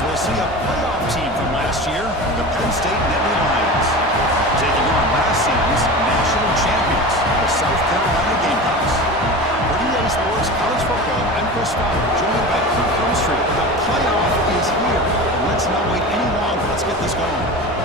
as we'll see a playoff team from last year, the Penn State Nittany Lions, taking on last season's national champions, the South Carolina Gamecocks. For EA Sports College Football, I'm Chris Fowler, joined by Kirk Street. The playoff is here, and let's not wait any longer. Let's get this going.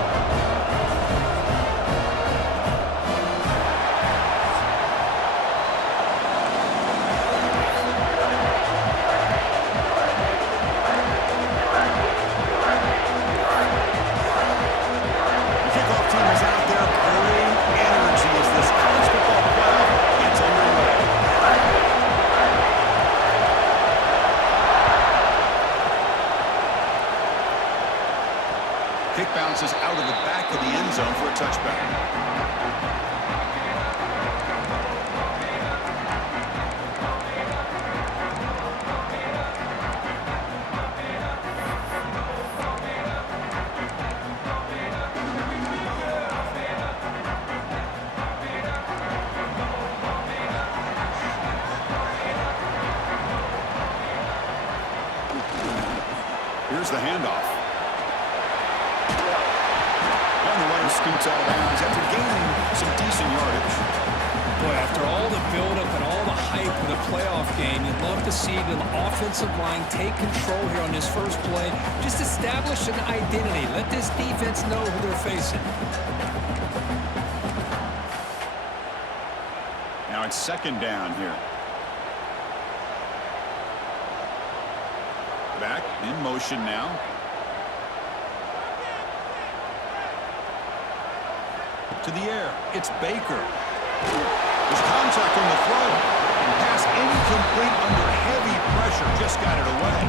Kick bounces out of the back of the end zone for a touchback. Here's the handoff. Scoots out of bounds after gaining some decent yardage. Boy, after all the buildup and all the hype of the playoff game, you'd love to see the offensive line take control here on this first play. Just establish an identity. Let this defense know who they're facing. Now it's second down here. Back in motion now. To the air, it's Baker. There's contact on the throw. Pass incomplete under heavy pressure, just got it away.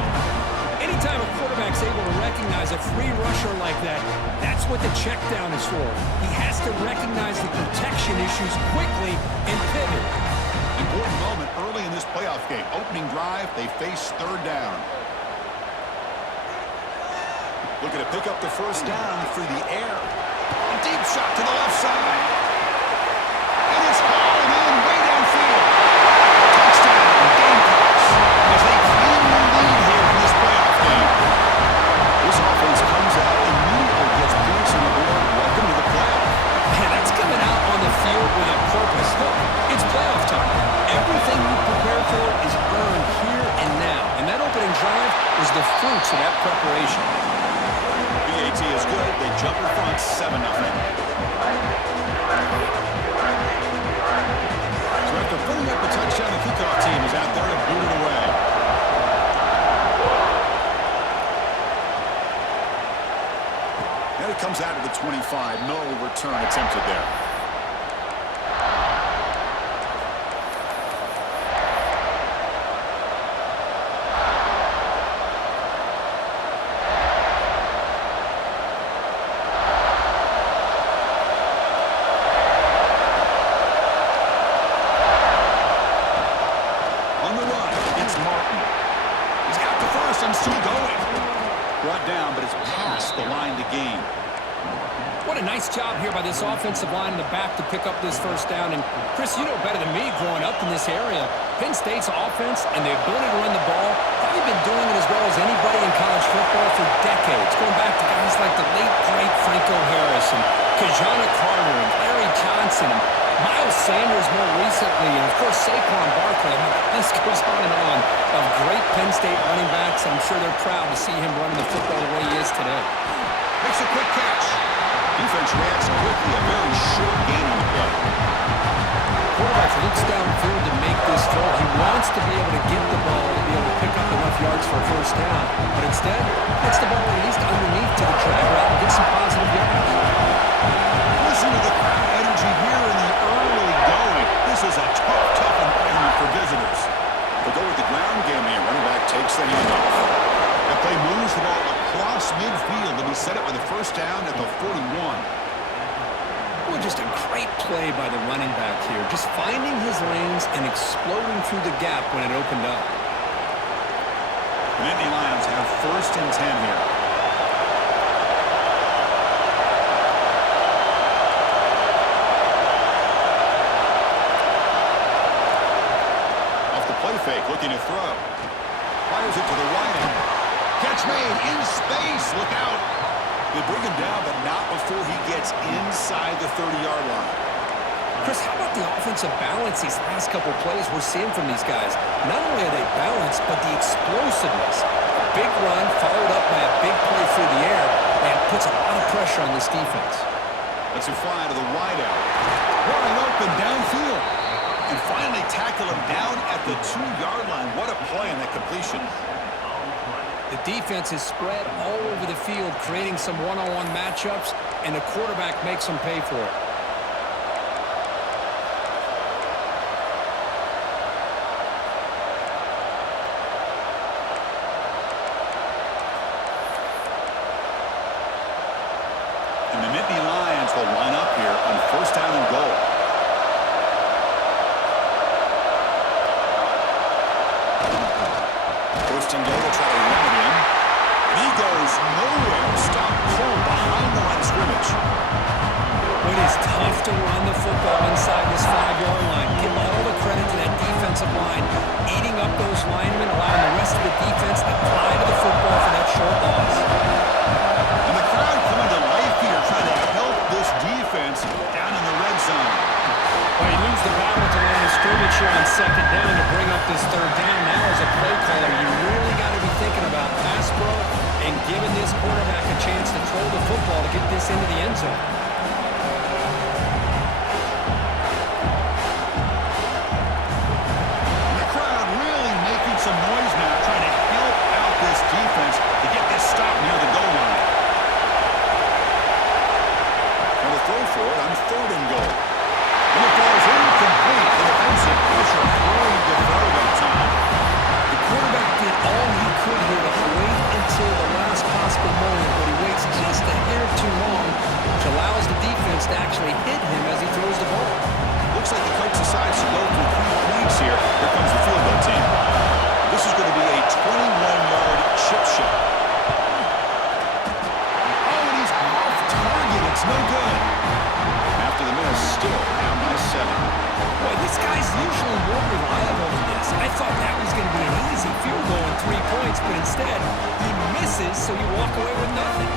Anytime a quarterback's able to recognize a free rusher like that, that's what the check down is for. He has to recognize the protection issues quickly and pivot. Important moment early in this playoff game. Opening drive, they face third down. Looking to pick up the first down through the air. A deep shot to the left side. And it's falling in way downfield. Touchdown, Gamecocks, as they claim the lead here in this playoff game. This offense comes out immediately, gets points on the board. Welcome to the playoff. Man, that's coming out on the field with a purpose. Look, it's playoff time. Everything you prepare for is earned here and now. And that opening drive was the fruits of that preparation. BAT is good. They jump in front 7-0. So after putting up the touchdown, the kickoff team is out there to boot it away. And it comes out of the 25. No return attempted there. Down, but it's past the line to gain. What a nice job here by this offensive line in the back to pick up this first down. And Chris, you know better than me growing up in this area, Penn State's offense and the ability to run the ball, probably been doing it as well as anybody in college football for decades, going back to guys like the late, great Franco Harris and Kajana Carter and Larry Johnson and Miles Sanders more recently, and of course Saquon Barkley. I mean, this goes on of great Penn State running backs. I'm sure they're proud to see him running the football the way he is today. Makes a quick catch. Defense reacts quickly. A very short gain on the play. Quarterback looks downfield to make this throw. He wants to be able to get the ball and be able to pick up enough yards for a first down, but instead gets the ball at least underneath to the drag route and get some positive yards. Listen to the crowd energy here in the early going. This is a tough environment for visitors. They'll go with the ground game here. Running back takes the handoff. That play moves the ball across midfield and he set it with a first down at the 41. Well, just a great play by the running back here. Just finding his lanes and exploding through the gap when it opened up. The Nittany Lions have first and 10 here. Off the play fake, looking to throw. Fires it to the right end. catch made in space. Look out. They bring him down, but not before he gets inside the 30-yard line. Chris, how about the offensive balance these last couple plays we're seeing from these guys? Not only are they balanced, but the explosiveness. A big run followed up by a big play through the air, and it puts a lot of pressure on this defense. Let's fly to the wideout. Wide open downfield. And finally tackle him down at the 2-yard line. What a play on that completion. The defense is spread all over the field, creating some one-on-one matchups, and the quarterback makes them pay for it. And the Nittany Lions will line up here on first down and goal. First and goal, will try to run it in. And he goes nowhere. Stop pulled behind the line of scrimmage. It is tough to run the football inside this 5-yard line. Give all the credit to that defensive line, eating up those linemen, allowing the rest of the defense to fly to the football for that short loss. And the crowd coming to life here, trying to help this defense down in the red zone. Well, you lose the battle to line of scrimmage here on second down to bring up this third down. Now as a play caller, you really got to be thinking about pass pro and giving this quarterback a chance to throw the football to get this into the end zone. The crowd really making some noise now, trying to help out this defense to get this stop near the goal line. And a throw for it on third and goal. And it falls incomplete. The defensive pressure hurried to throw that time. The quarterback did all he could here to wait until the last possible moment, but he waits just a hair too long, which allows the defense to actually hit him as he throws the ball. Looks like the coach decides to go for 3 points here. Here comes the field goal team. This is going to be a 21-yard chip shot. Oh, and he's off target. It's no good. After the miss, still down by 7. Boy, this guy's usually more reliable than this. I thought that was going to be an easy field goal and 3 points, but instead, he misses, so you walk away with nothing.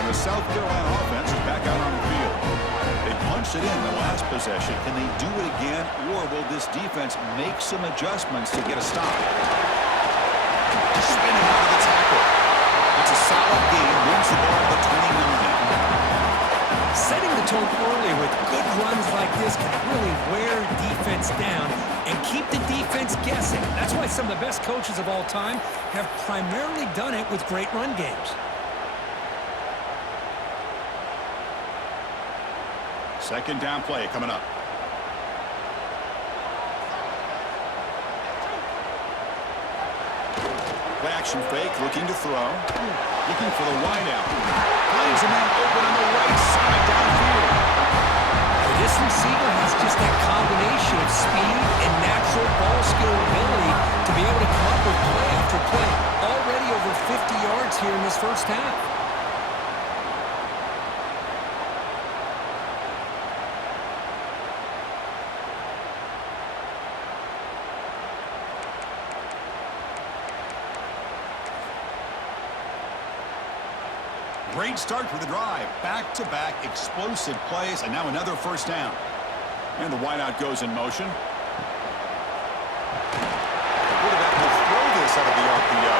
And the South Carolina offense is back out on the field. They punched it in the last possession. Can they do it again, or will this defense make some adjustments to get a stop? Spinning out of the tackle. It's a solid game. Moves the ball to the 29. Setting the tone early with good runs like this can really wear defense down and keep the defense guessing. That's why some of the best coaches of all time have primarily done it with great run games. Second down play coming up. Play action fake, looking to throw. Looking for the wideout. Finds a man open on the right side downfield. This receiver has just that combination of speed and natural ball skill ability to be able to come up with play after play. Already over 50 yards here in this first half. Great start for the drive. Back-to-back explosive plays, and now another first down. And the wideout goes in motion. The quarterback will throw this out of the RPO.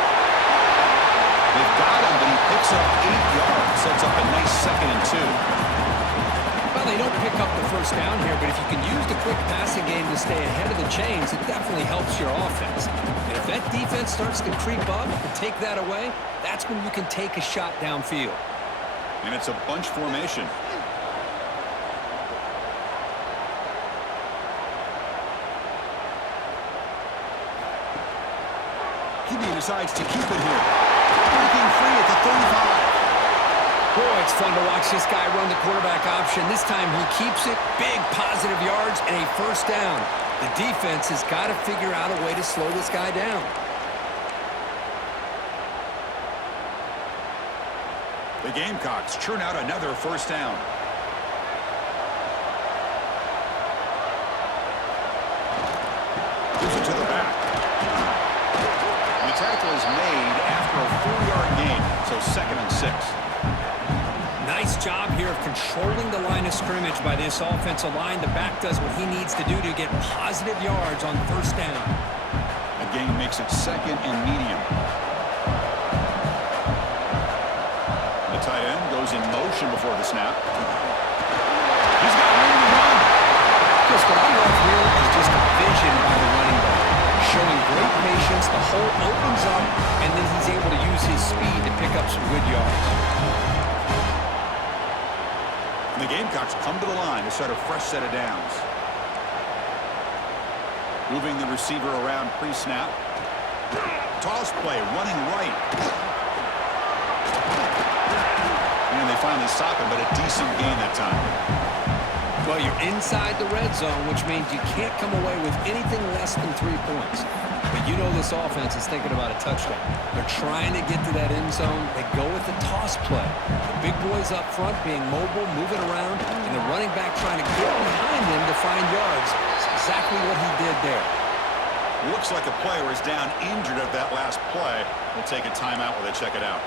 They've got him, but he picks up 8 yards. Sets up a nice 2nd and 2. Well, they don't pick up the first down here, but if you can use the quick passing game to stay ahead of the chains, it definitely helps your offense. And if that defense starts to creep up and take that away, that's when you can take a shot downfield. And it's a bunch formation. He decides to keep it here. Breaking free at the 35. Boy, it's fun to watch this guy run the quarterback option. This time he keeps it, big positive yards, and a first down. The defense has got to figure out a way to slow this guy down. The Gamecocks churn out another first down. Gives it to the back. 2nd and 6. Nice job here of controlling the line of scrimmage by this offensive line. The back does what he needs to do to get positive yards on first down. The game makes it 2nd and medium. The tight end goes in motion before the snap. He's got room to run. Just what I love here is just a vision by the running back. Showing great patience, the hole opens up, and then he's able to use his speed to pick up some good yards. The Gamecocks come to the line to start a fresh set of downs. Moving the receiver around pre-snap. Toss play, running right. And they finally stop him, but a decent gain that time. Well, you're inside the red zone, which means you can't come away with anything less than 3 points. But you know this offense is thinking about a touchdown. They're trying to get to that end zone. They go with the toss play. The big boys up front being mobile, moving around, and the running back trying to get behind them to find yards. That's exactly what he did there. Looks like a player is down injured at that last play. We'll take a timeout while they check it out.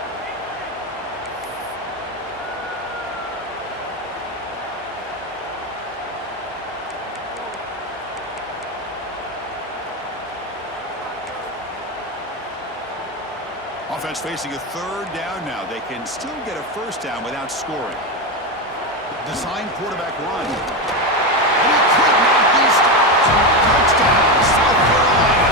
Offense facing a 3rd down now. They can still get a 1st down without scoring. Design quarterback run. And he could not be stopped. Touchdown, South Carolina.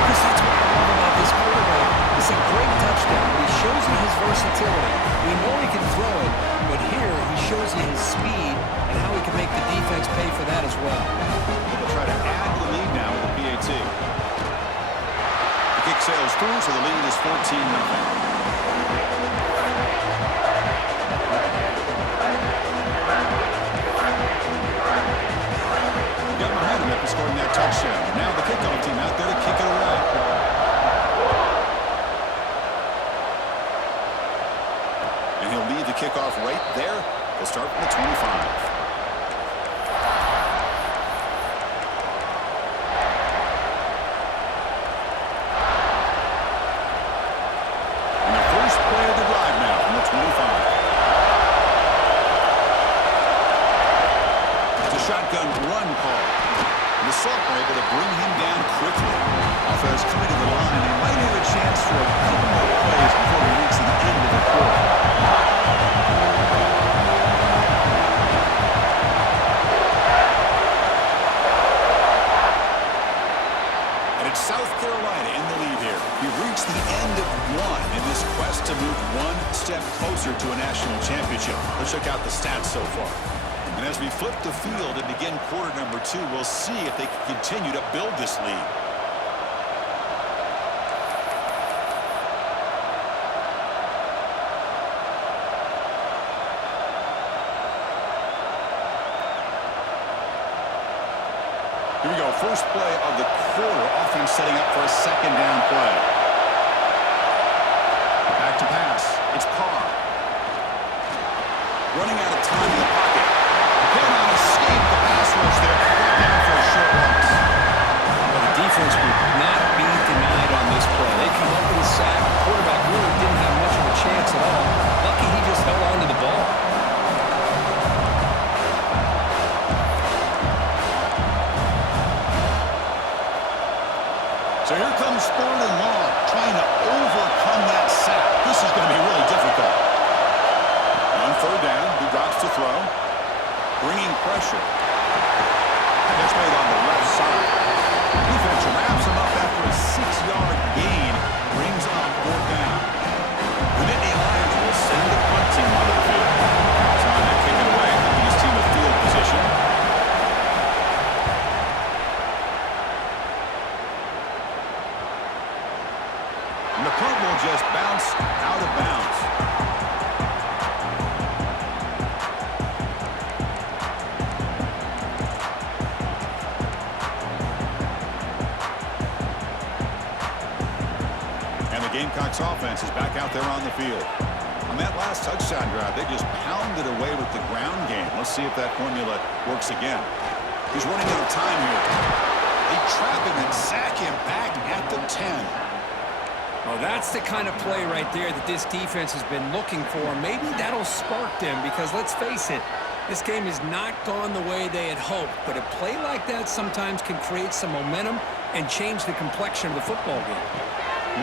Chris, that's what I love about this quarterback. It's a great touchdown, but he shows you his versatility. We know he can throw it, but here he shows you his speed and how he can make the defense pay for that as well. They'll try to add to the lead now with the PAT. The kick sails through, so the lead is 14-0. Got behind him after scoring that touchdown. Now the kickoff team out there to kick it away. And he'll lead the kickoff right there to start from the 25. Shotgun run call. And the sophomore able to bring him down quickly. Offense coming to the line. They might have a chance for a couple more plays before we reach the end of the quarter. And it's South Carolina in the lead here. We've reached the end of one in this quest to move one step closer to a national championship. Let's check out the stats so far. And as we flip the field and begin quarter number 2, we'll see if they can continue to build this lead. Here we go. First play of the quarter. Offense setting up for a 2nd down play. Back to pass. It's Carr. Running out of time in the pocket. Cannot escape the pass rush there. Brought down for a short loss. Well, the defense would not be denied on this play. They come up with a sack. The quarterback really didn't have much of a chance at all. Lucky he just held on to the ball. So here comes 3rd and long, trying to overcome that sack. This is going to be really difficult. On 3rd down, he drops to throw. Bringing pressure. Catch made on the left side. Defense wraps him up after a 6-yard gain. Brings on 4th down. The Nittany Lions will send the punt team onto the field. Trying to kick it away, giving his team a field position. And the punt will just bounce out of bounds. Gamecocks offense is back out there on the field. On that last touchdown drive, they just pounded away with the ground game. Let's see if that formula works again. He's running out of time here. They trap him and sack him back at the 10. Well, That's the kind of play right there that this defense has been looking for. Maybe that'll spark them because, let's face it, this game has not gone the way they had hoped. But a play like that sometimes can create some momentum and change the complexion of the football game.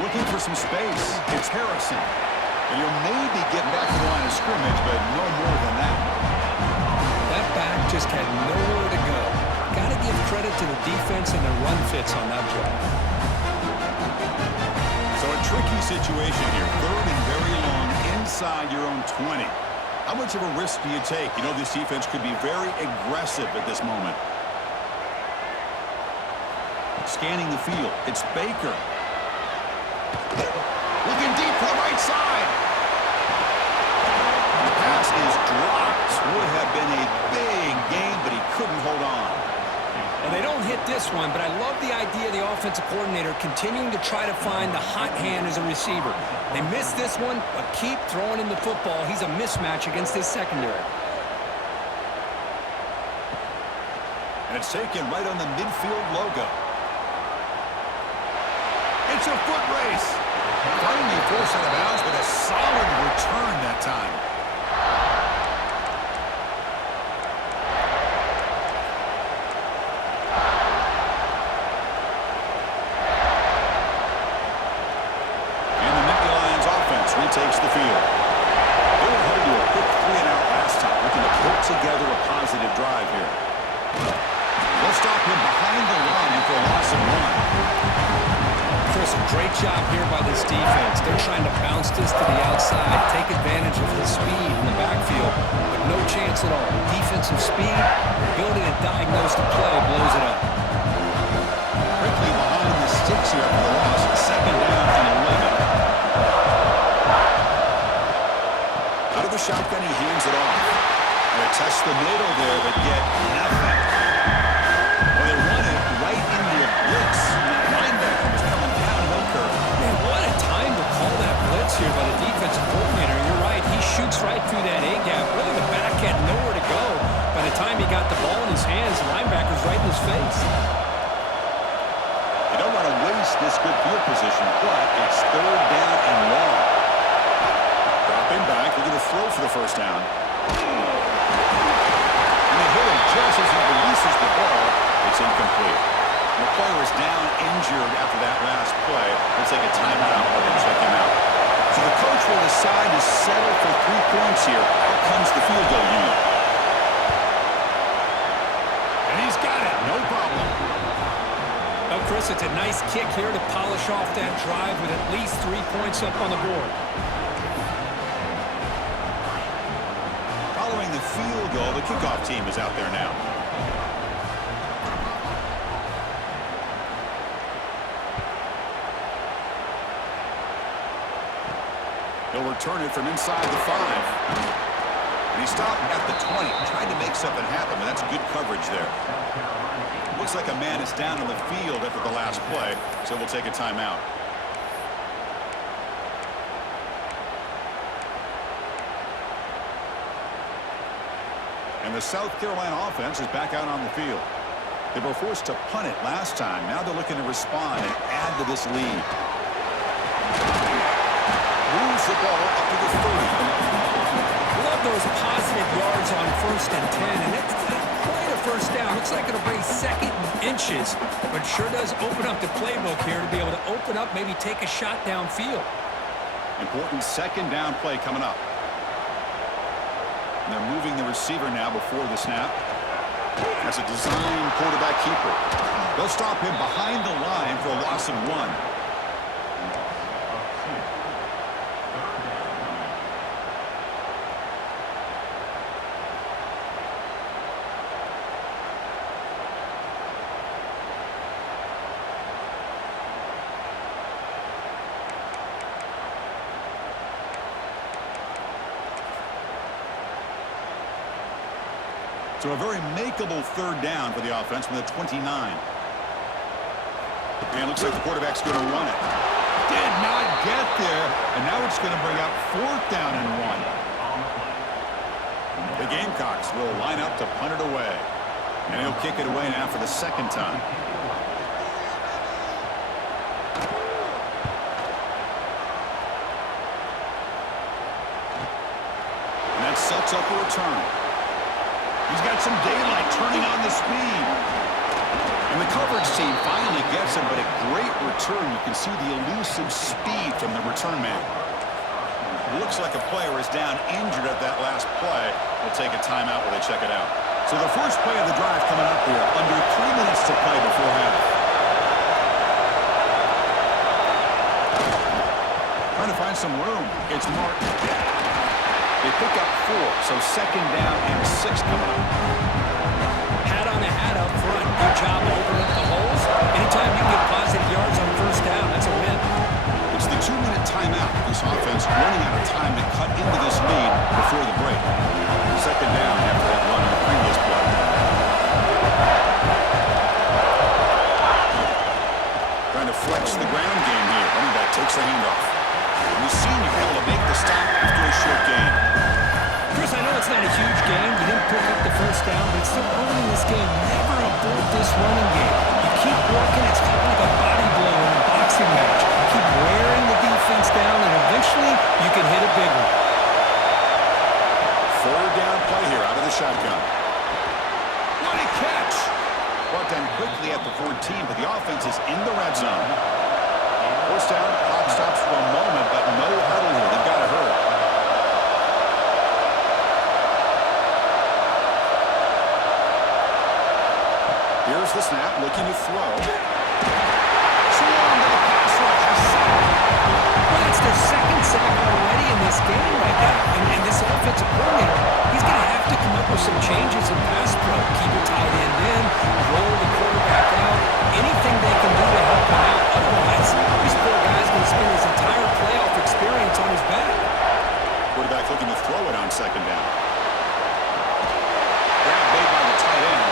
Looking for some space. It's Harrison. And you'll maybe get back to the line of scrimmage, but no more than that. That back just had nowhere to go. Got to give credit to the defense and the run fits on that drive. So a tricky situation here. Third and very long inside your own 20. How much of a risk do you take? You know this defense could be very aggressive at this moment. Scanning the field. It's Baker. Looking deep for the right side. The pass is dropped. Would have been a big game, but he couldn't hold on. Well, they don't hit this one, but I love the idea of the offensive coordinator continuing to try to find the hot hand as a receiver. They missed this one, but keep throwing him the football. He's a mismatch against his secondary. And it's taken right on the midfield logo. It's a foot race. Finally forced out of bounds with a solid return that time. Takes the field. They were held to a quick 3-and-out last time, looking to put together a positive drive here. They'll stop him behind the line for a loss of 1. Chris, a great job here by this defense. They're trying to bounce this to the outside, take advantage of his speed in the backfield, but no chance at all. Defensive speed, ability to diagnose the play, blows it up. Quickly behind the sticks here for the loss. Second down and 11. Shotgun, he hands it off. They test the middle there, but get nothing. Well, they run it right into a blitz. That linebacker was coming downhill curve. Man, what a time to call that blitz here by the defensive coordinator. You're right, he shoots right through that A-gap. Really, the back had nowhere to go. By the time he got the ball in his hands, the linebacker's right in his face. You don't want to waste this good field position, but it's third down and long. Back, they're going to throw for the first down. And they hit him just as he releases the ball. It's incomplete. The player is down injured after that last play. Let's take a timeout and check him out. So the coach will decide to settle for 3 points here. Out comes the field goal unit. And he's got it. No problem. Well, Chris, it's a nice kick here to polish off that drive with at least 3 points up on the board. Following the field goal, the kickoff team is out there now. He'll return it from inside the 5. And he stopped at the 20, trying to make something happen, but that's good coverage there. Looks like a man is down on the field after the last play, so we'll take a timeout. And the South Carolina offense is back out on the field. They were forced to punt it last time. Now they're looking to respond and add to this lead. Moves the ball up to the 30. Love those positive yards on 1st and 10. And it's quite a first down. Looks like it'll bring 2nd and inches. But sure does open up the playbook here to be able to open up, maybe take a shot downfield. Important 2nd down play coming up. And they're moving the receiver now before the snap. That's a design quarterback keeper. They'll stop him behind the line for a loss of 1. So a very makeable 3rd down for the offense from the 29. And it looks like the quarterback's going to run it. Did not get there, and now it's going to bring up 4th down and 1. The Gamecocks will line up to punt it away. And he'll kick it away now for the 2nd time. picks up a return. He's got some daylight turning on the speed. And the coverage team finally gets him, but a great return. You can see the elusive speed from the return man. Looks like a player is down injured at that last play. We'll take a timeout while they check it out. So the first play of the drive coming up here. Under 3 minutes to play before half. Trying to find some room. It's Martin. They pick up 4, so second down and 6 coming up. Hat on a hat up front. Good job opening up the holes. Anytime you can get positive yards on first down, that's a win. It's the 2-minute timeout. This offense running out of time to cut into this lead before the break. Second down after that run on the previous play. Trying to flex the ground game here. Running back takes the handoff. And the senior able to make the stop after a short gain. Chris, I know it's not a huge game. You didn't pick up the first down, but it's still early in this game. Never abort this running game. You keep working. It's kind of like a body blow in a boxing match. Keep wearing the defense down, and eventually you can hit a big one. Third down play here out of the shotgun. What a catch! Brought down quickly at the 14, but the offense is in the red zone. First down, clock stops for a moment, but no huddle here. They've got to hurry. Here's the snap, looking to throw. Swarmed to the pass rush. Well, it's their second sack already in this game right now. And this offensive coordinator, he's going to have to come up with some changes in pass pro. Keep a tight end in, roll the quarterback out, anything they can do to help him out. Otherwise, this poor guy's going to spend his entire playoff experience on his back. Quarterback looking to throw it on second down. Grab made by the tight end.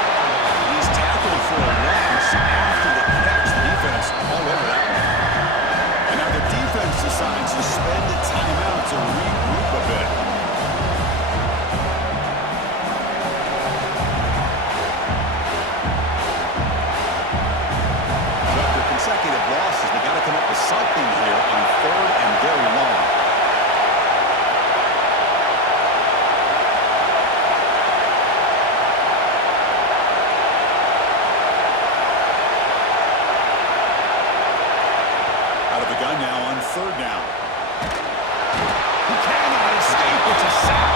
He's tackled for a loss after the catch. The defense all over that one. And now the defense decides to spend a timeout to regroup a bit. So after consecutive losses, they got to come up with something here on third and very long. Gun now on third down. He cannot escape. It's a sack.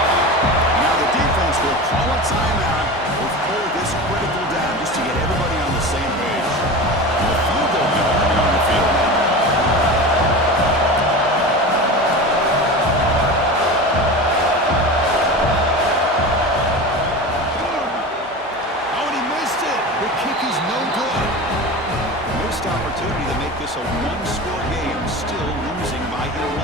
Now the defense will call a timeout before this critical down just to get everybody on the same page. And the field goal unit coming on the field now. Oh, and he missed it. The kick is no good. Missed opportunity to make this a one-score game, still losing by 11.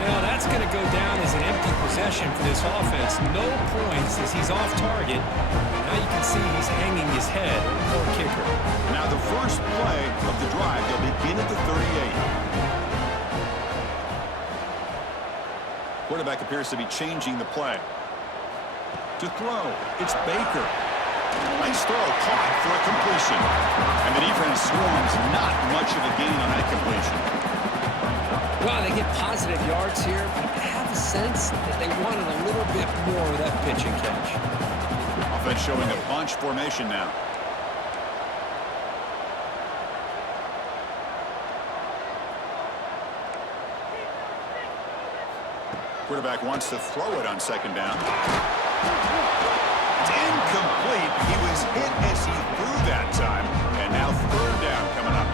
You know, that's going to go down as an empty possession for this offense. No points as he's off target. Now you can see he's hanging his head. Poor kicker. Now the first play of the drive, they'll begin at the 38. Quarterback appears to be changing the play. To throw, it's Baker. Nice throw, caught for a completion. And the defense swarms, not much of a gain on that completion. Well, they get positive yards here, but I have a sense that they wanted a little bit more of that pitch and catch. Offense showing a bunch formation now. Quarterback wants to throw it on second down. It's incomplete. He was hit as he threw that time. And now third down coming up.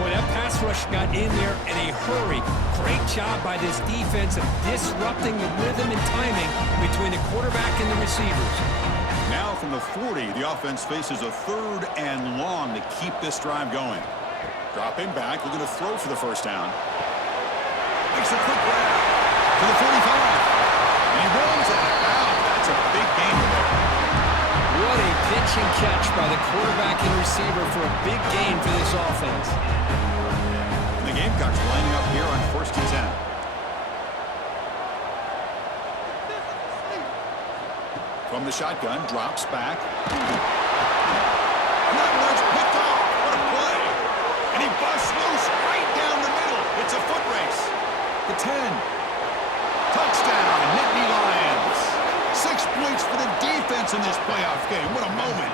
Boy, that pass rush got in there in a hurry. Great job by this defense of disrupting the rhythm and timing between the quarterback and the receivers. Now from the 40, the offense faces a third and long to keep this drive going. Dropping back, looking to throw for the first down. Makes a quick grab to the 45. And he runs out. That's a big gain there. What a pitch and catch by the quarterback and receiver for a big gain for this offense. And the Gamecocks lining up here on 1st and 10. From the shotgun, drops back. And that one's picked off. What a play. And he busts loose right down the middle. It's a foot race. The 10. Touchdown, Nittany Lions. points in this playoff game. What a moment.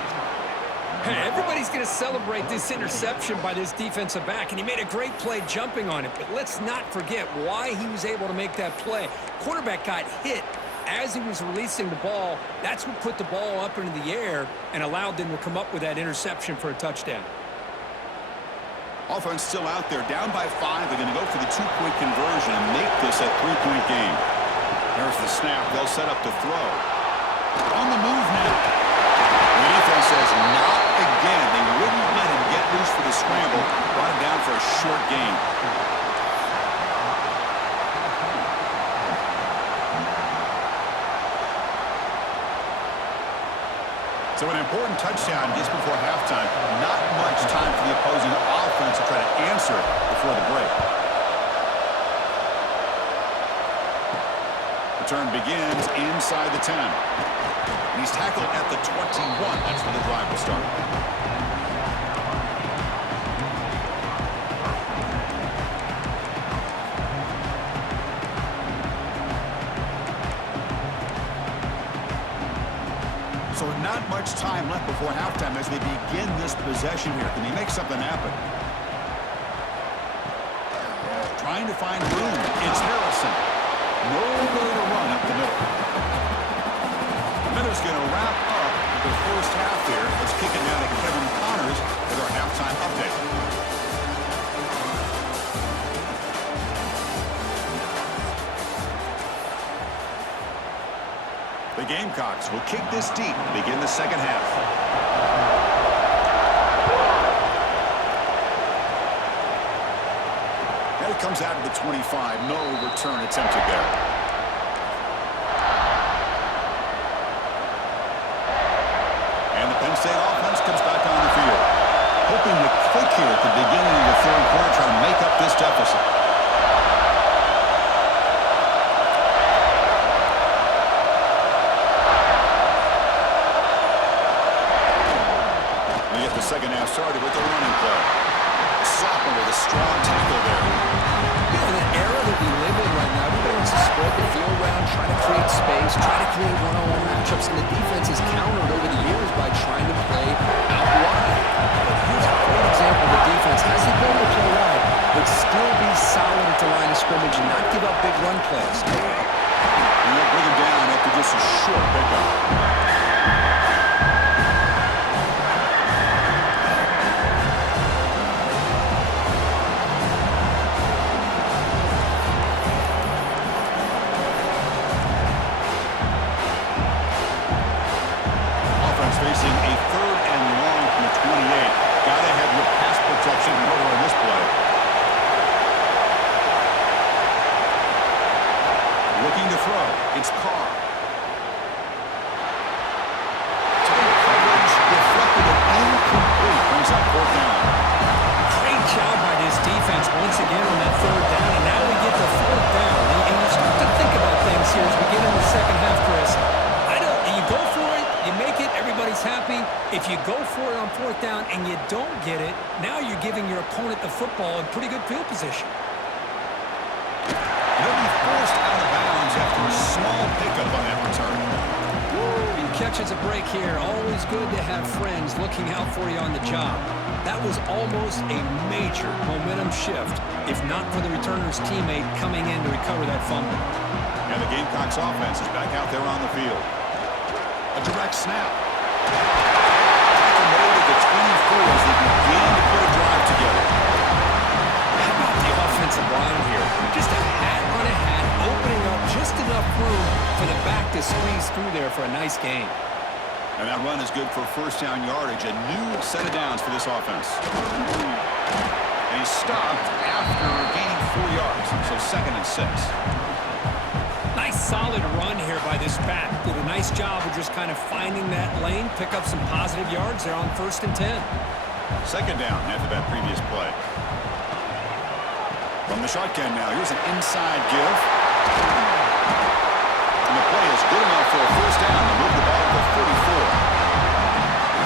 Hey, everybody's going to celebrate this interception by this defensive back, and he made a great play jumping on it. But let's not forget why he was able to make that play. Quarterback got hit as he was releasing the ball. That's what put the ball up into the air and allowed them to come up with that interception for a touchdown. Offense still out there, down by 5. They're going to go for the 2-point conversion and make this a 3-point game. There's the snap. They'll set up to throw. On the move now. The defense says not again. They wouldn't let him get loose for the scramble. Brought him down for a short gain. So an important touchdown just before halftime. Not much time for the opposing offense to try to answer before the break. Return begins inside the 10. And he's tackled at the 21. That's where the drive will start. So not much time left before halftime as they begin this possession here. Can they make something happen? Trying to find room. It's Harrison. Nowhere to run up the middle. The Miners going to wrap up the first half here. Let's kick it down to Kevin Connors with our halftime update. The Gamecocks will kick this deep to begin the second half. And it comes out of the 25. No return attempted there. And the Penn State offense comes back on the field. Hoping to click here at the beginning of the third quarter, trying to make up this deficit. Second half started with a running play. Sophomore with a strong tackle there. You know, in the era that we live in right now, everybody wants to spread the field around, try to create space, try to create one-on-one matchups, and the defense has countered over the years by trying to play out wide. But here's a great example of the defense has the ability to play wide, but still be solid at the line of scrimmage and not give up big run plays. And they'll bring him down after just a short pickup. Facing a 3rd and long from the 28. Gotta have your pass protection in order on this play. Looking to throw. It's Carr. Tight coverage deflected and incomplete. Brings up 4th down. Great job by this defense once again on that 3rd down, and now we get the 4th down. And you start to think about things here as we get in the second half, Chris. You go for it, you make it, everybody's happy. If you go for it on 4th down and you don't get it, now you're giving your opponent the football in pretty good field position. He'll be forced out of bounds after a small pickup on that return. He catches a break here. Always good to have friends looking out for you on the job. That was almost a major momentum shift, if not for the returner's teammate coming in to recover that fumble. And the Gamecocks offense is back out there on the field. A direct snap. Tackle made at the 24 as they begin to put a drive together. How about the offensive line here? Just a hat on a hat, opening up just enough room for the back to squeeze through there for a nice gain. And that run is good for 1st down yardage. A new set of downs for this offense. And he's stopped after gaining 4 yards. So 2nd and 6. Nice solid run here by this back. Did a nice job of just kind of finding that lane, pick up some positive yards there on 1st and 10. 2nd down after that previous play. From the shotgun now, here's an inside give. And the play is good enough for a 1st down to move the ball to 44.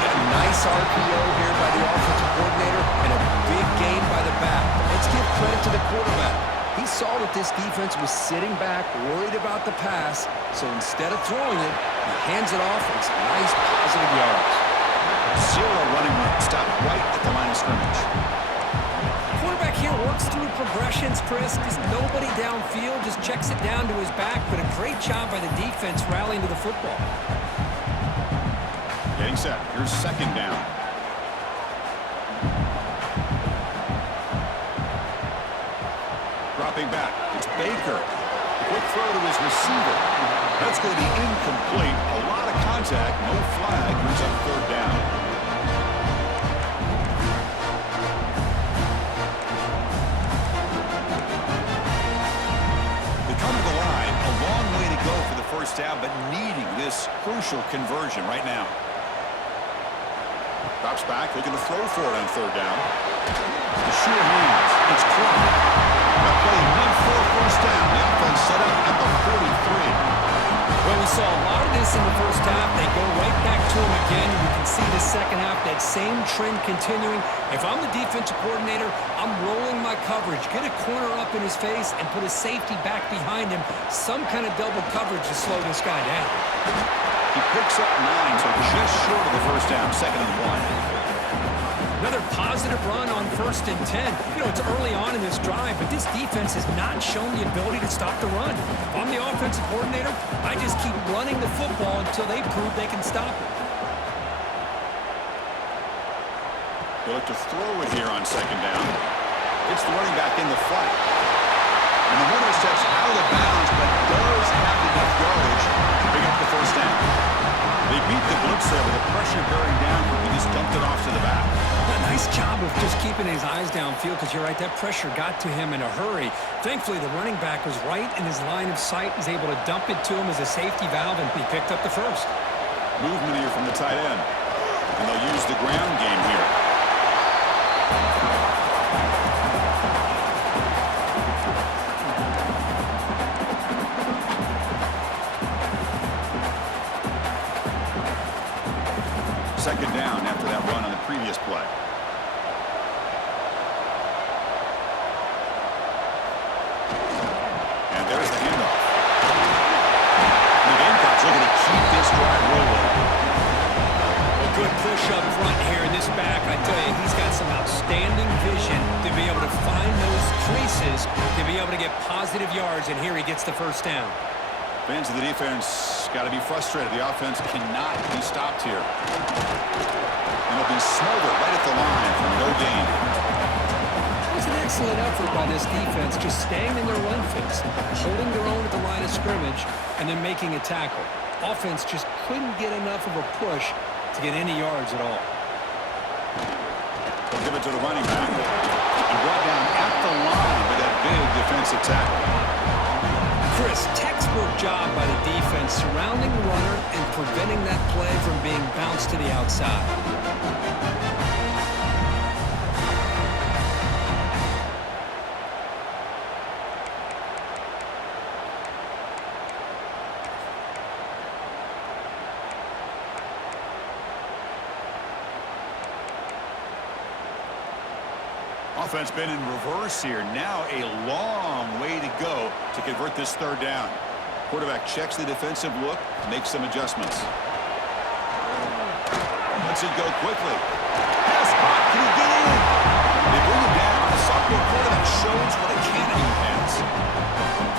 A nice RPO here by the offensive coordinator and a big gain by the back. Let's give credit to the quarterback. He saw that this defense was sitting back, worried about the pass, so instead of throwing it, He hands it off, and some nice positive yards. Zero running room. Stop right at the line of scrimmage. Quarterback here works through progressions, Chris. Just nobody downfield, just checks it down to his back, but a great job by the defense rallying to the football. Getting set. Here's second down. Dropping back. It's Baker. Quick throw to his receiver. That's going to be incomplete. A lot of contact. No flag. Brings up third down. They come to the line. A long way to go for the first down, but needing this crucial conversion right now. Drops back, looking to throw for it on third down. The sure hands. It's Clark. That play meant for a first down. The offense set up at the 43. Well, we saw a lot of this in the first half. They go right back to him again. We can see the second half, that same trend continuing. If I'm the defensive coordinator, I'm rolling my coverage. Get a corner up in his face and put a safety back behind him. Some kind of double coverage to slow this guy down. He picks up 9, so just short of the first down, 2nd and 1. Another positive run on 1st and 10. You know, it's early on in this drive, but this defense has not shown the ability to stop the run. If I'm the offensive coordinator, I just keep running the football until they prove they can stop it. They look to throw it here on 2nd down. It's the running back in the flat. And the runner steps out of bounds, but does have enough yardage to pick up the first down. They beat the blitz there with the pressure bearing down. He just dumped it off to the back. A nice job of just keeping his eyes downfield, because you're right, that pressure got to him in a hurry. Thankfully, the running back was right in his line of sight. He's able to dump it to him as a safety valve, and he picked up the first. Movement here from the tight end. And they'll use the ground game here. Second down after that run on the previous play. And there's the handoff. The Gamecocks looking to keep this drive rolling. A good push up front here in this back. I tell you, he's got some outstanding vision to be able to find those creases, to be able to get positive yards, and here he gets the first down. Fans of the defense got to be frustrated. The offense cannot be stopped here. And it'll be smothered right at the line for no gain. It was an excellent effort by this defense, just staying in their run fix, holding their own at the line of scrimmage, and then making a tackle. Offense just couldn't get enough of a push to get any yards at all. They'll give it to the running back. And brought down at the line with that big defensive tackle. Chris, textbook job by the defense surrounding the runner and preventing that play from being bounced to the outside. Offense been in reverse here. Now a long way to go to convert this third down. Quarterback checks the defensive look, makes some adjustments. Lets it go quickly. Pass caught. Can he get in? They bring him down. The sophomore quarterback shows what a cannon he has.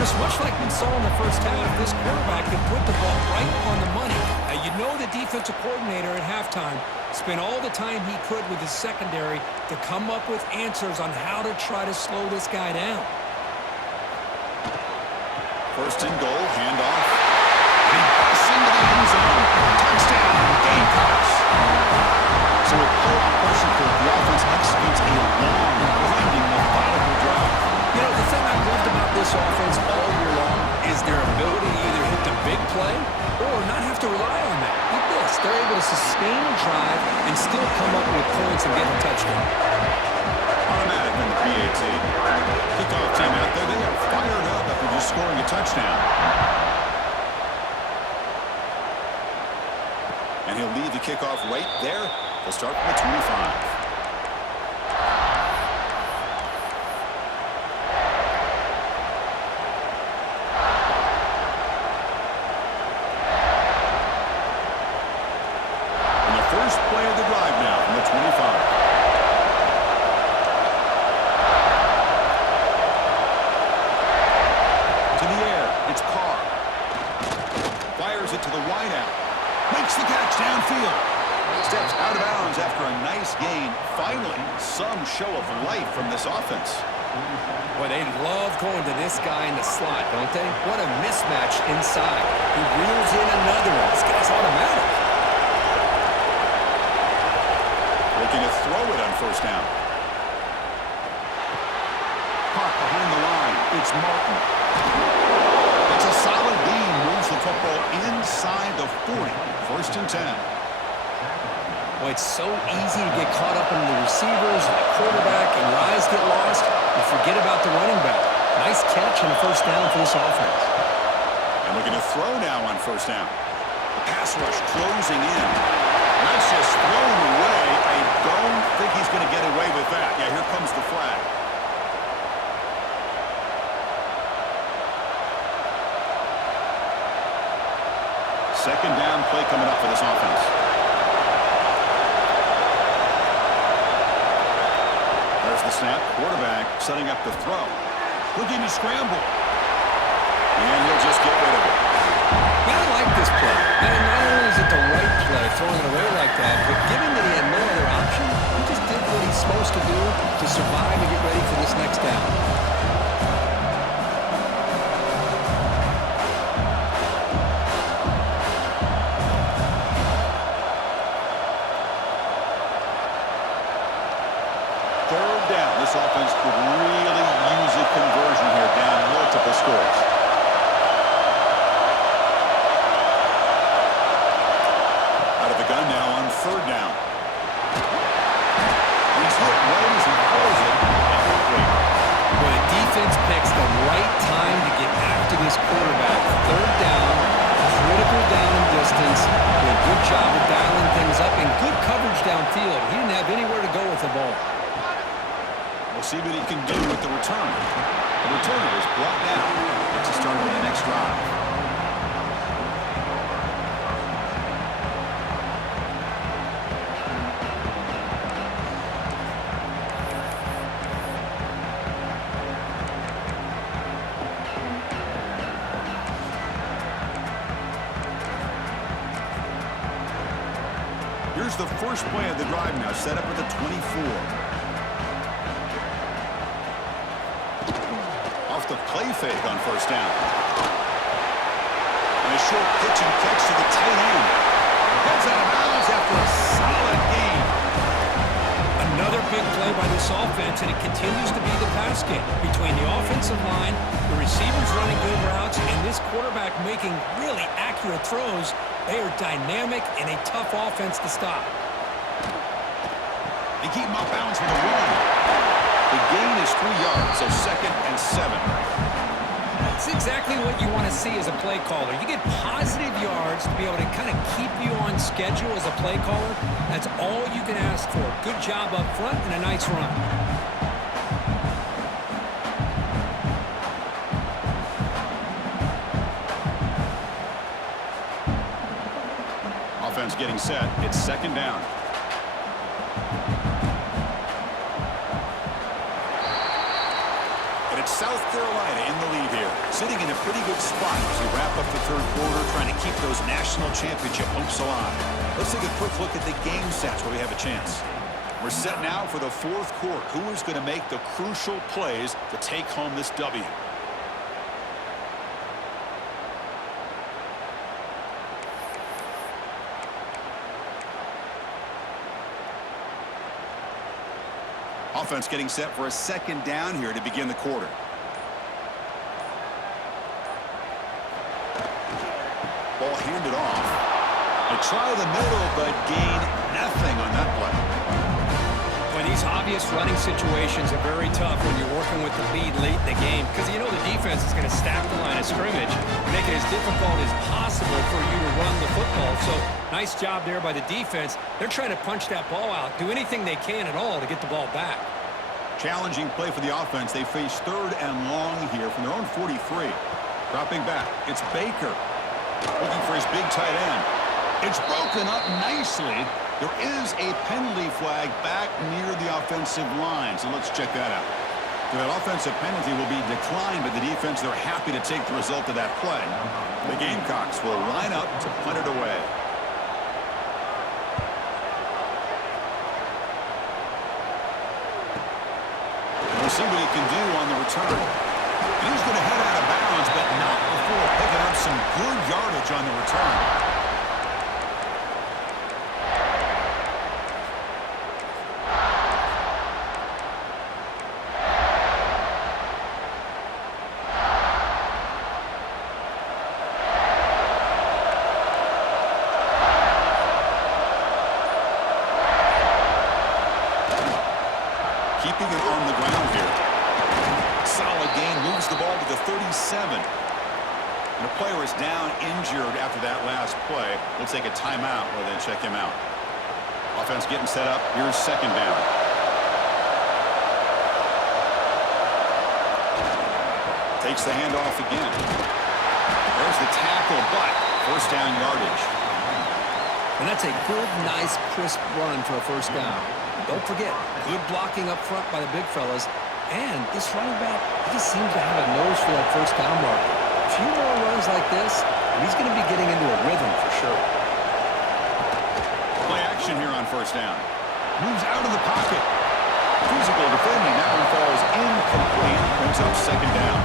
Just much like we saw in the first half, this quarterback can put the ball right on the money. Now, you know the defensive coordinator at halftime spent all the time he could with his secondary to come up with answers on how to try to slow this guy down. First and goal, handoff. He busts into the end zone. Touchdown, Gamecocks. So with playoff pressure, the offense executes a long, grinding, methodical drive. You know, the thing I've loved about this offense all year long is their ability to either hit the big play or not have to rely on that. Like this, they're able to sustain a drive and still come up with points and get a touchdown. Automatic in the PAT. Kickoff team out there, they got fired up after just scoring a touchdown. And he'll leave the kickoff right there. They'll start from the 25. Nice gain. Finally, some show of life from this offense. Boy, they love going to this guy in the slot, don't they? What a mismatch inside. He reels in another one. This guy's automatic. Looking to throw it on first down. Caught behind the line. It's Martin. It's a solid gain. Moves the football inside the 40. First and 10. Boy, it's so easy to get caught up in the receivers and the quarterback, and your eyes get lost. You forget about the running back. Nice catch and a first down for this offense. And looking to throw now on first down. The pass rush closing in. That's just thrown away. I don't think he's going to get away with that. Yeah, here comes the flag. Second down play coming up for this offense. There's the snap. Quarterback setting up the throw. Looking to scramble. And he'll just get rid of it. Yeah, I like this play. And not only is it the right play, throwing it away like that, but given that he had no other option, he just did what he's supposed to do to survive and get ready for this next down. Third down. This offense could really use a conversion here, down multiple scores. Out of the gun now on third down. He's hit right as he throws it. Incomplete. Boy, the defense picks the right time to get after this quarterback. Third down, critical down in distance. Did a good job of dialing things up and good coverage downfield. He didn't have anywhere to go with the ball. We'll see what he can do with the return. The returner is brought down to start on the next drive. Here's the first play of the drive now, set up at the 24. Off the play fake on first down. And a short pitch and catch to the tight end. Heads out of bounds after a solid gain. Another big play by this offense, and it continues to be the pass game between the offensive line, the receivers running good routes, and this quarterback making really accurate throws. They are dynamic and a tough offense to stop. They keep him off bounds with a run. The gain is 3 yards, so second and 7. It's exactly what you want to see as a play caller. You get positive yards to be able to kind of keep you on schedule as a play caller. That's all you can ask for. Good job up front and a nice run. Offense getting set. It's second down. And it's South Carolina in the lead here, sitting in a pretty good spot as we wrap up the third quarter, trying to keep those national championship hopes alive. Let's take a quick look at the game stats where we have a chance. We're set now for the fourth quarter. Who is going to make the crucial plays to take home this W? Offense getting set for a second down here to begin the quarter. Ball handed off. They try the middle, but gain nothing on that play. Well, these obvious running situations are very tough when you're working with the lead late in the game, because you know the defense is going to stack the line of scrimmage, make it as difficult as possible for you to run the football. So nice job there by the defense. They're trying to punch that ball out, do anything they can at all to get the ball back. Challenging play for the offense. They face third and long here from their own 43. Dropping back. It's Baker looking for his big tight end. It's broken up nicely. There is a penalty flag back near the offensive line, so let's check that out. So that offensive penalty will be declined by the defense. They're happy to take the result of that play. The Gamecocks will line up to punt it away. We'll see what he can do on the return. And he's going to head out of bounds, but not before picking up some good yardage on the return. Keeping it on the ground here. Solid gain, moves the ball to the 37. And a player is down injured after that last play. We'll take a timeout or then check him out. Offense getting set up. Here's second down. Takes the handoff again. There's the tackle, but first down yardage. And that's a good, nice, crisp run for a first down. Don't forget, good blocking up front by the big fellas. And this running back, he just seems to have a nose for that first down marker. A few more runs like this, and he's going to be getting into a rhythm for sure. Play action here on first down. Moves out of the pocket. Physical defending. That one falls incomplete. Brings up second down.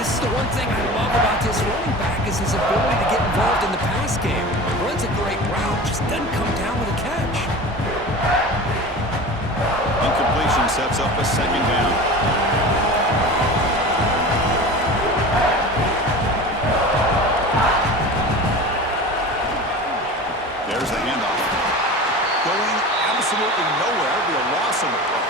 This is the one thing I love about this running back is his ability to get involved in the pass game. Runs a great route, just doesn't come down with a catch. Incompletion sets up a second down. There's the handoff. Going absolutely nowhere. It'll be a loss on the play.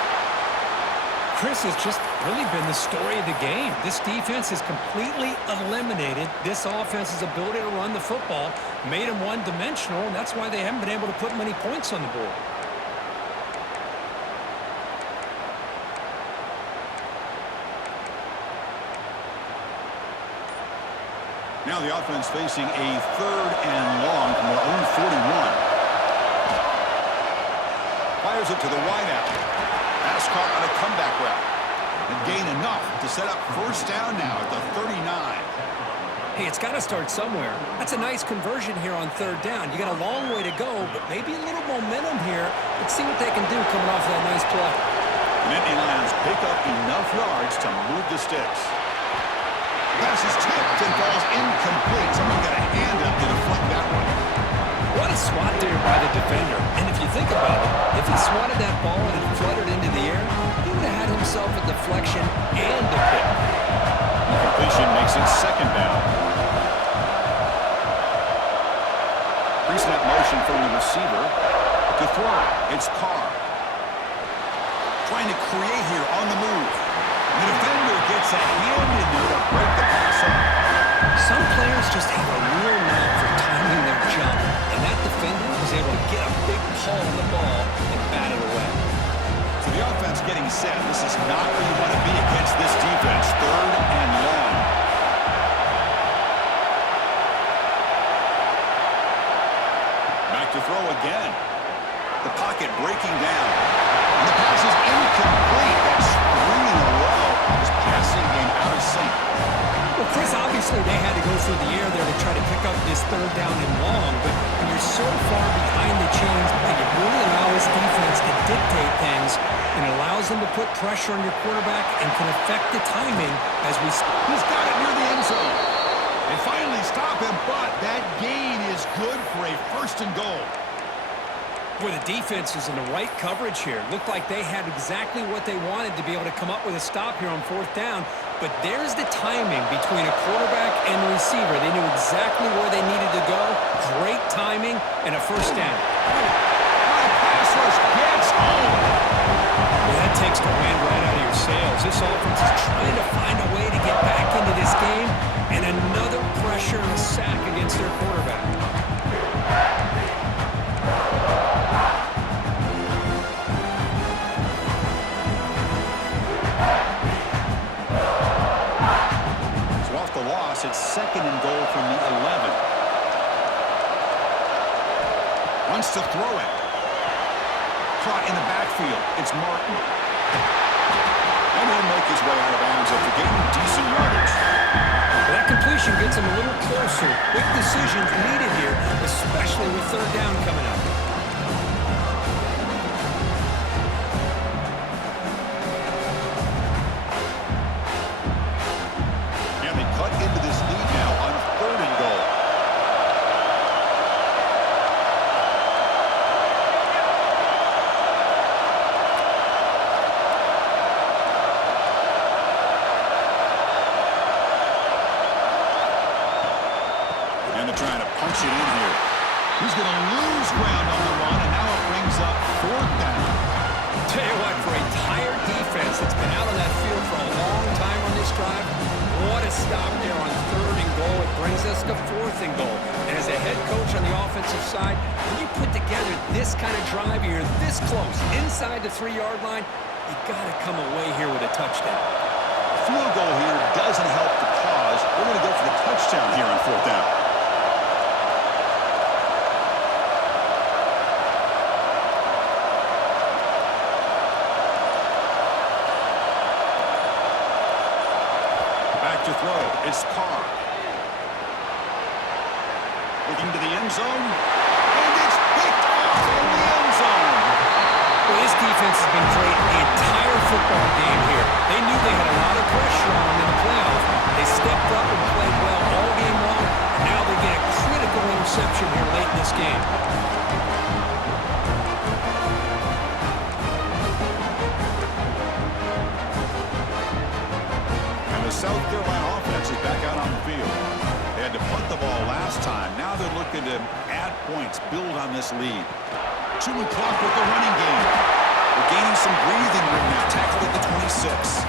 Chris has just really been the story of the game. This defense has completely eliminated this offense's ability to run the football, made them one-dimensional, and that's why they haven't been able to put many points on the board. Now the offense facing a third and long from their own 41. Fires it to the wideout. Pass caught on a comeback route. And gain enough to set up first down now at the 39. Hey, it's got to start somewhere. That's a nice conversion here on third down. You got a long way to go, but maybe a little momentum here. Let's see what they can do coming off that nice play. The Nittany Lions pick up enough yards to move the sticks. Pass is tipped and falls incomplete. Someone got a hand up to deflect that one. What a swat there by the defender. And if you think about it, if he swatted that ball and it fluttered into the air, he would have had himself a deflection and a pick. Incompletion makes it second down. Pre-snap motion from the receiver. To throw, it's Carr. Trying to create here on the move. The defender gets a hand in there to break the pass up. Some players just have a real knack for timing their jump, and that defender was able to get a big pull on the ball and bat it away. So the offense getting set. This is not where you want to be against this defense. Third and long. Back to throw again. The pocket breaking down. And the pass is incomplete. That's 3 in a row. His passing game out of sync. Well, Chris, obviously they had to go through the air there to try to pick up this third down and long, but when you're so far behind the chains, you really allow this defense to dictate things, and it allows them to put pressure on your quarterback and can affect the timing as we... He's got it near the end zone. They finally stop him, but that gain is good for a first and goal. Boy, the defense is in the right coverage here. Looked like they had exactly what they wanted to be able to come up with a stop here on fourth down. But there's the timing between a quarterback and the receiver. They knew exactly where they needed to go. Great timing and a first down. Pass rush gets home. Well, that takes the wind right out of your sails. This offense is trying to find a way to get back into this game. And another pressure and a sack against their quarterback. It's second and goal from the 11. Wants to throw it. Caught in the backfield. It's Martin. And he'll make his way out of bounds after getting decent yardage. That completion gets him a little closer. Quick decisions needed here, especially with third down coming up. trying to punch it in here. He's going to lose ground on the run, and now it brings up 4th down. Tell you what, for a tired defense that's been out on that field for a long time on this drive, what a stop there on 3rd and goal. It brings us to 4th and goal. And as a head coach on the offensive side, when you put together this kind of drive, you're this close, inside the 3-yard line, you got to come away here with a touchdown. Field goal here doesn't help the cause. We're going to go for the touchdown here on 4th down. Back to throw. It's Carr. Looking to the end zone. And it's picked off in the end zone. Well, this defense has been great the entire football game here. They knew they had a lot of pressure on them in the playoff. They stepped up and played well all game long. And now they get a critical interception here late in this game. And the South Carolina offense is back out on the field. They had to punt the ball last time. Now they're looking to add points, build on this lead. Chewing clock with the running game. They're gaining some breathing room now. Tackled at the 26.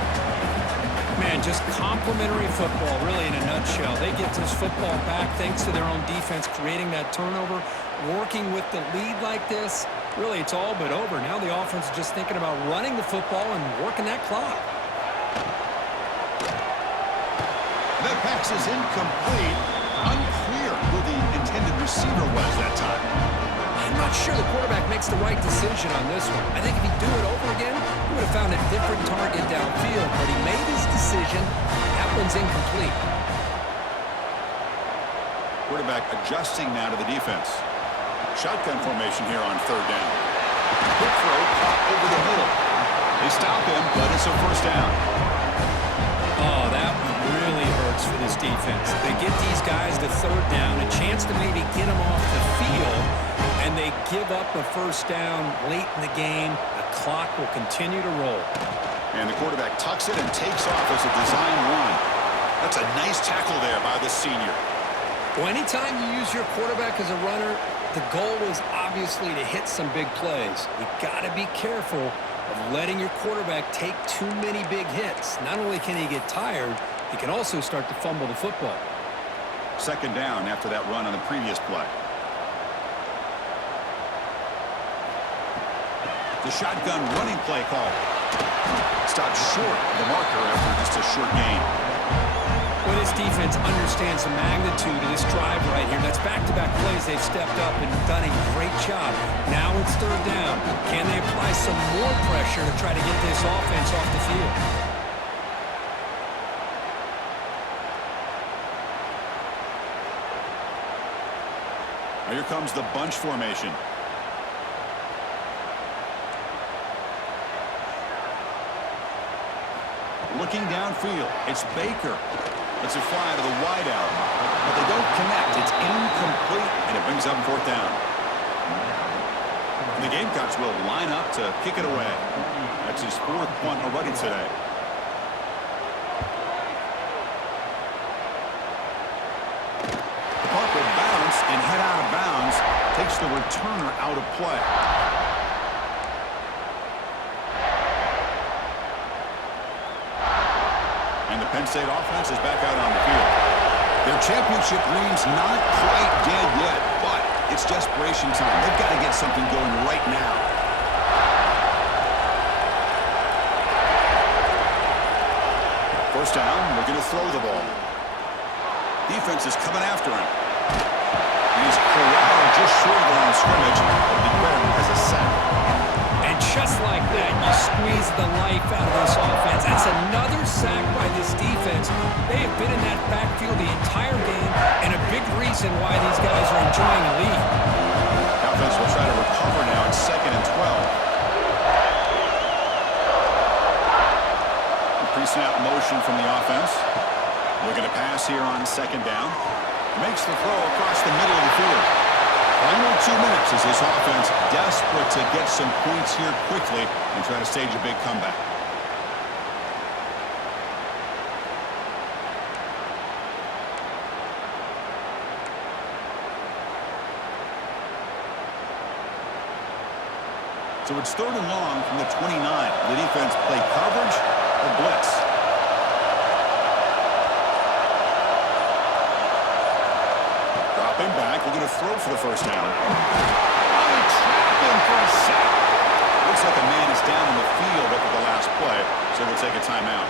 Man, just complimentary football, really, in a nutshell. They get this football back thanks to their own defense, creating that turnover, working with the lead like this. Really, it's all but over. Now the offense is just thinking about running the football and working that clock. That pass is incomplete. Unclear who the intended receiver was that time. I'm not sure the quarterback makes the right decision on this one. I think if he'd do it over again, he would have found a different target downfield, but he made his decision. That one's incomplete. Quarterback adjusting now to the defense. Shotgun formation here on 3rd down. Quick throw, pop over the middle. They stop him, but it's a 1st down. Oh, that one really hurts for this defense. They get these guys to 3rd down, a chance to maybe get them off the field, and they give up a 1st down late in the game. The clock will continue to roll. And the quarterback tucks it and takes off as a design run. That's a nice tackle there by the senior. Well, anytime you use your quarterback as a runner, the goal is obviously to hit some big plays. You got to be careful of letting your quarterback take too many big hits. Not only can he get tired, he can also start to fumble the football. 2nd down after that run on the previous play. The shotgun running play call. Stopped short of the marker after just a short gain. Well, this defense understands the magnitude of this drive right here. That's back-to-back plays. They've stepped up and done a great job. Now it's 3rd down. Can they apply some more pressure to try to get this offense off the field? Now here comes the bunch formation. Looking downfield, it's Baker. It's a fly to the wideout, but they don't connect. It's incomplete, and it brings up 4th down. And the Gamecocks will line up to kick it away. That's his 4th punt already today. The punt will bounce and head out of bounds. Takes the returner out of play. And the Penn State offense is back out on the field. Their championship dream's not quite dead yet, but it's desperation time. They've got to get something going right now. First down, we're going to throw the ball. Defense is coming after him. He's corralled just short of the line of scrimmage. It'll be credited as a sack. And just like that, you squeeze the life out of this offense. That's another sack by this defense. They have been in that backfield the entire game, and a big reason why these guys are enjoying a lead. The offense will try to recover now. It's 2nd and 12. Pre-snap motion from the offense. Looking to pass here on 2nd down. Makes the throw across the middle of the field. Final 2 minutes as this offense desperate to get some points here quickly and try to stage a big comeback. So it's 3rd and long from the 29. The defense play coverage or blitz. Dropping back, we're going to throw for the first down. Oh, they trap him for a sack. Looks like a man is down in the field after the last play, so we'll take a timeout.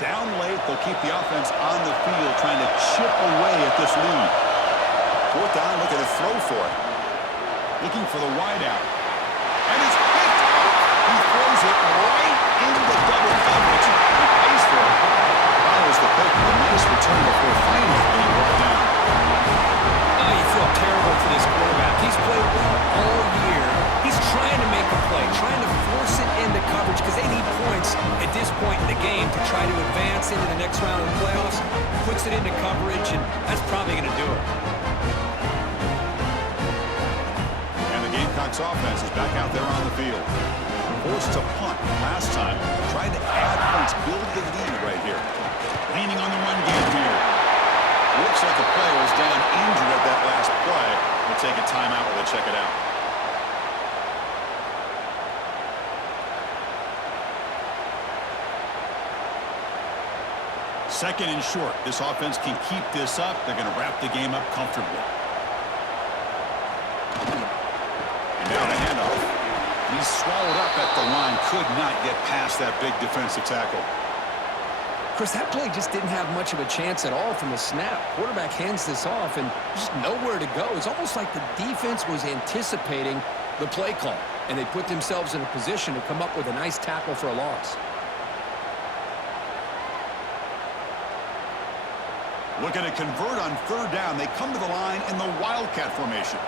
Down late, they'll keep the offense on the field, trying to chip away at this lead. 4th down, looking to throw for it. Looking for the wideout. And it's picked off. He throws it right into double coverage. He pays for it. Follows the pick with a nice return before finally being brought down. Oh, you feel terrible for this quarterback. He's played well all year. He's trying to make a play, trying to force it into coverage because they need points at this point in the game to try to advance into the next round of the playoffs. Puts it into coverage, and that's probably going to do it. And the Gamecocks offense is back out there on the field. Forced to punt last time. Tried to add points, build the lead right here. Leaning on the run game here. Looks like a player was down injured at that last play. We'll take a timeout while they check it out. Second and short. This offense can keep this up. They're going to wrap the game up comfortably. And now the handoff. He's swallowed up at the line. Could not get past that big defensive tackle. Chris, that play just didn't have much of a chance at all from the snap. Quarterback hands this off, and just nowhere to go. It's almost like the defense was anticipating the play call, and they put themselves in a position to come up with a nice tackle for a loss. Looking to convert on 3rd down. They come to the line in the Wildcat formation.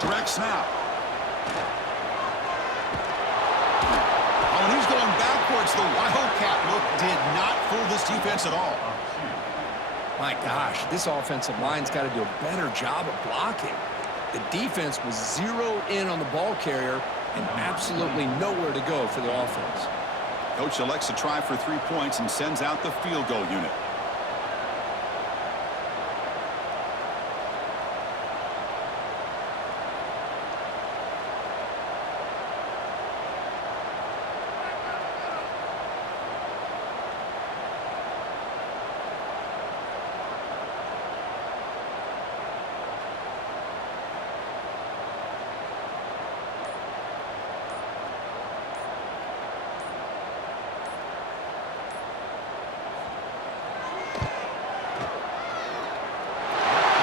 Direct snap. Oh, and he's going backwards. The Wildcat look did not fool this defense at all. My gosh, this offensive line's got to do a better job of blocking. The defense was zeroed in on the ball carrier and absolutely nowhere to go for the offense. Coach elects to try for 3 points and sends out the field goal unit.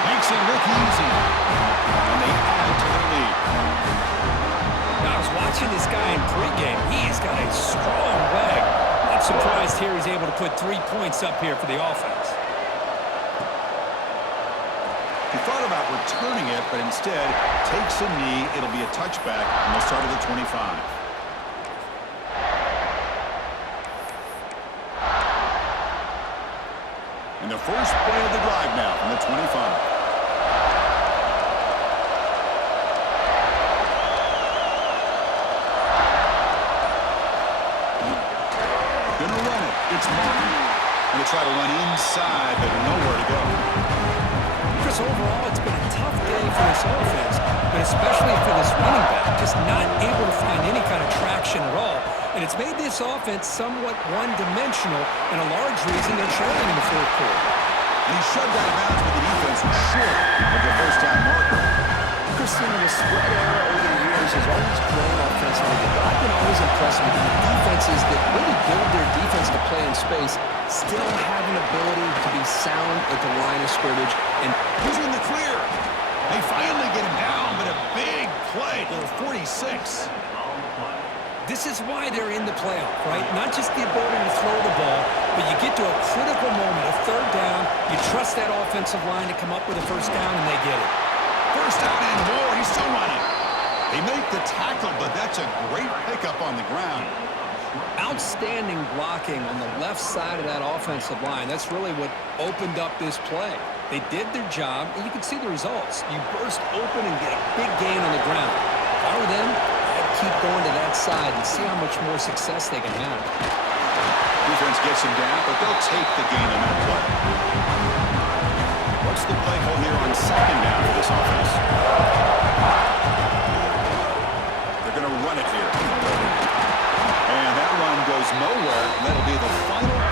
Makes it look easy. And they add to the lead. Now, I was watching this guy in pregame. He's got a strong leg. Not surprised here he's able to put 3 points up here for the offense. He thought about returning it, but instead takes a knee. It'll be a touchback, and they'll start at the 25. And the first play of the drive now from the 25. Gonna run it. It's Martin. Gonna try to run inside, but nowhere to go. Chris, overall, it's been a tough day for this offense, but especially for this running back, just not able to find any kind of traction at all. And it's made this offense somewhat one-dimensional, and a large reason they're trailing in the 4th quarter. And he shoved out of bounds, but the defense was short of the first down marker. Christian, the spread era over the years has always grown offensively, but I've been always impressed with the defenses that really build their defense to play in space, still have an ability to be sound at the line of scrimmage. And he's in the clear. They finally get him down, but a big play to the 46. this is why they're in the playoff, right? Not just the ability to throw the ball, but you get to a critical moment, a 3rd down, you trust that offensive line to come up with a 1st down, and they get it. First down and more. He's still running. They make the tackle, but that's a great pickup on the ground. Outstanding blocking on the left side of that offensive line. That's really what opened up this play. They did their job, and you can see the results. You burst open and get a big gain on the ground. If I were them, I'd keep going to that side and see how much more success they can have. Defense gets him down, but they'll take the gain on that play. What's the play call here on second down for this offense? They're going to run it here. And that run goes nowhere. That'll be the final